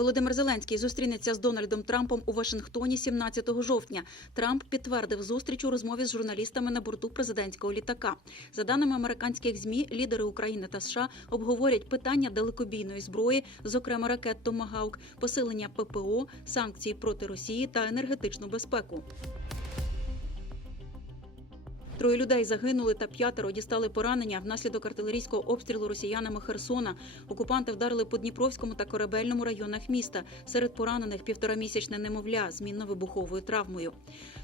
Володимир Зеленський зустрінеться з Дональдом Трампом у Вашингтоні 17 жовтня. Трамп підтвердив зустріч у розмові з журналістами на борту президентського літака. За даними американських змі, лідери України та США обговорять питання далекобійної зброї, зокрема ракет Томагавк, посилення ППО, санкції проти Росії та енергетичну безпеку. Троє людей загинули та п'ятеро дістали поранення внаслідок артилерійського обстрілу росіянами Херсона. Окупанти вдарили по Дніпровському та Корабельному районах міста. Серед поранених півторамісячне немовля з мінно-вибуховою травмою.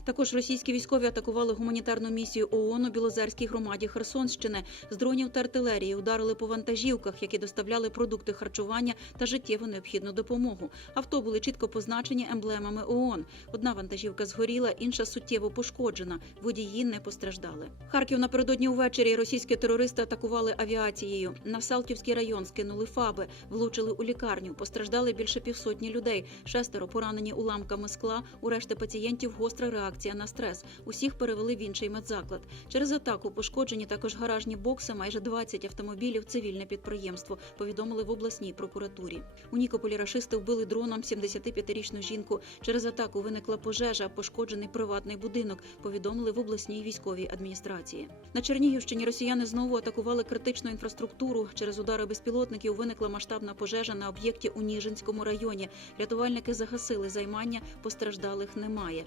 Також російські військові атакували гуманітарну місію ООН у Білозерській громаді Херсонщини. З дронів та артилерії ударили по вантажівках, які доставляли продукти харчування та життєво необхідну допомогу. Авто були чітко позначені емблемами ООН. Одна вантажівка згоріла, інша суттєво пошкоджена. Водії не постраждали. Харків напередодні увечері російські терористи атакували авіацією. На Салтівський район скинули фаби, влучили у лікарню. Постраждали більше півсотні людей. Шестеро поранені уламками скла. У решти пацієнтів гостра реакція на стрес. Усіх перевели в інший медзаклад. Через атаку пошкоджені також гаражні бокси, майже 20 автомобілів, цивільне підприємство. Повідомили в обласній прокуратурі. У Нікополі рашисти вбили дроном 75-річну жінку. Через атаку виникла пожежа, пошкоджений приватний будинок. Повідомили в обласній військовій адміністрації. На Чернігівщині росіяни знову атакували критичну інфраструктуру. Через удари безпілотників виникла масштабна пожежа на об'єкті у Ніжинському районі. Рятувальники загасили займання, постраждалих немає.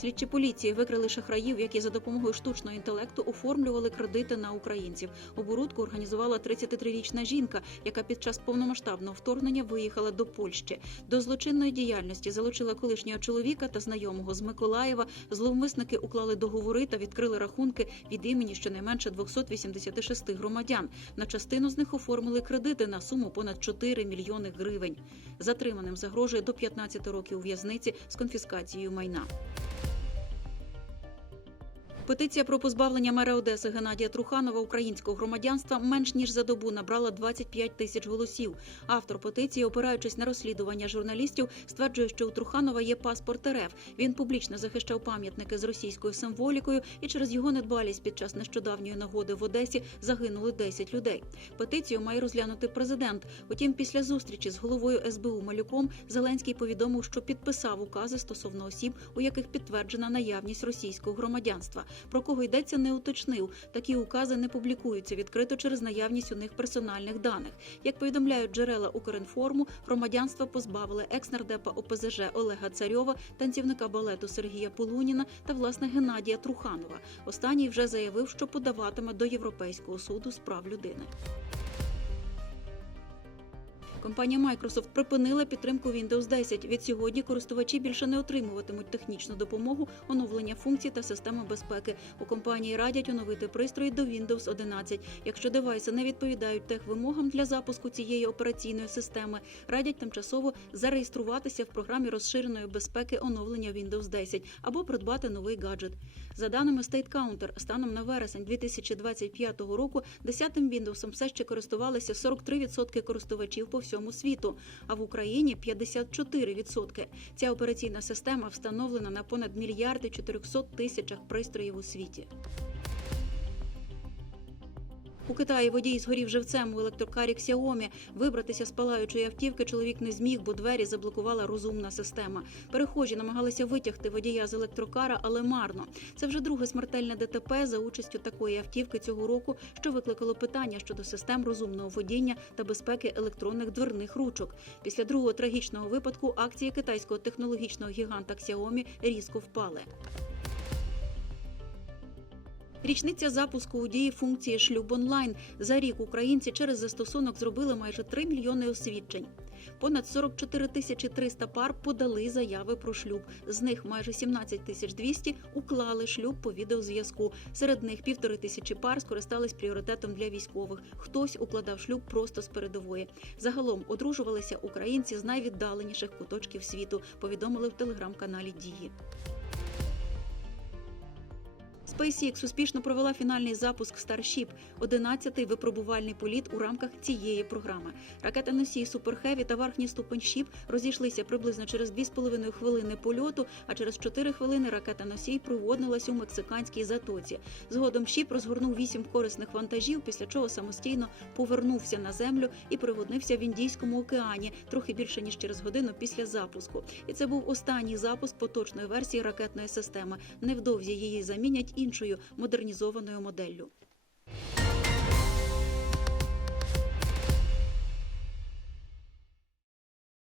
Слідчі поліції викрили шахраїв, які за допомогою штучного інтелекту оформлювали кредити на українців. Оборудку організувала 33-річна жінка, яка під час повномасштабного вторгнення виїхала до Польщі. До злочинної діяльності залучила колишнього чоловіка та знайомого з Миколаєва. Зловмисники уклали договори та відкрили рахунки від імені щонайменше 286 громадян. На частину з них оформили кредити на суму понад 4 мільйони гривень. Затриманим загрожує до 15 років у в'язниці з конфіскацією майна. Петиція про позбавлення мера Одеси Геннадія Труханова українського громадянства менш ніж за добу набрала 25 тисяч голосів. Автор петиції, опираючись на розслідування журналістів, стверджує, що у Труханова є паспорт РФ. Він публічно захищав пам'ятники з російською символікою, і через його недбалість під час нещодавньої нагоди в Одесі загинули 10 людей. Петицію має розглянути президент. Утім, після зустрічі з головою СБУ Малюком Зеленський повідомив, що підписав укази стосовно осіб, у яких підтверджена наявність російського громадянства. Про кого йдеться, не уточнив. Такі укази не публікуються відкрито через наявність у них персональних даних. Як повідомляють джерела Укрінформу, громадянства позбавили екснардепа ОПЗЖ Олега Царьова, танцівника балету Сергія Полуніна та власне Геннадія Труханова. Останній вже заявив, що подаватиме до Європейського суду з прав людини. Компанія Microsoft припинила підтримку Windows 10. Від сьогодні користувачі більше не отримуватимуть технічну допомогу, оновлення функцій та системи безпеки. У компанії радять оновити пристрої до Windows 11. Якщо девайси не відповідають техвимогам для запуску цієї операційної системи, радять тимчасово зареєструватися в програмі розширеної безпеки оновлення Windows 10 або придбати новий гаджет. За даними State Counter, станом на вересень 2025 року 10-м Windows все ще користувалися 43% користувачів по всьому світу, а в Україні 54%. Ця операційна система встановлена на понад мільярди 400 тисячах пристроїв у світі. У Китаї водій згорів живцем у електрокарі Xiaomi. Вибратися з палаючої автівки чоловік не зміг, бо двері заблокувала розумна система. Перехожі намагалися витягти водія з електрокара, але марно. Це вже друге смертельне ДТП за участю такої автівки цього року, що викликало питання щодо систем розумного водіння та безпеки електронних дверних ручок. Після другого трагічного випадку акції китайського технологічного гіганта Xiaomi різко впали. Річниця запуску у дії функції шлюб онлайн. За рік українці через застосунок зробили майже 3 мільйони освідчень. Понад 44 тисячі 300 пар подали заяви про шлюб. З них майже 17 тисяч 200 уклали шлюб по відеозв'язку. Серед них півтори тисячі пар скористались пріоритетом для військових. Хтось укладав шлюб просто з передової. Загалом одружувалися українці з найвіддаленіших куточків світу. Повідомили в телеграм-каналі Дії. SpaceX успішно провела фінальний запуск Starship, 11-й випробувальний політ у рамках цієї програми. Ракета носій Super Heavy та верхній ступень Ship розійшлися приблизно через 2,5 хвилини польоту, а через 4 хвилини ракета носій проводнилась у мексиканській затоці. Згодом Ship розгорнув 8 корисних вантажів, після чого самостійно повернувся на землю і пригоднився в Індійському океані трохи більше ніж через годину після запуску. І це був останній запуск поточної версії ракетної системи. Невдовзі її замінять іншою модернізованою моделлю.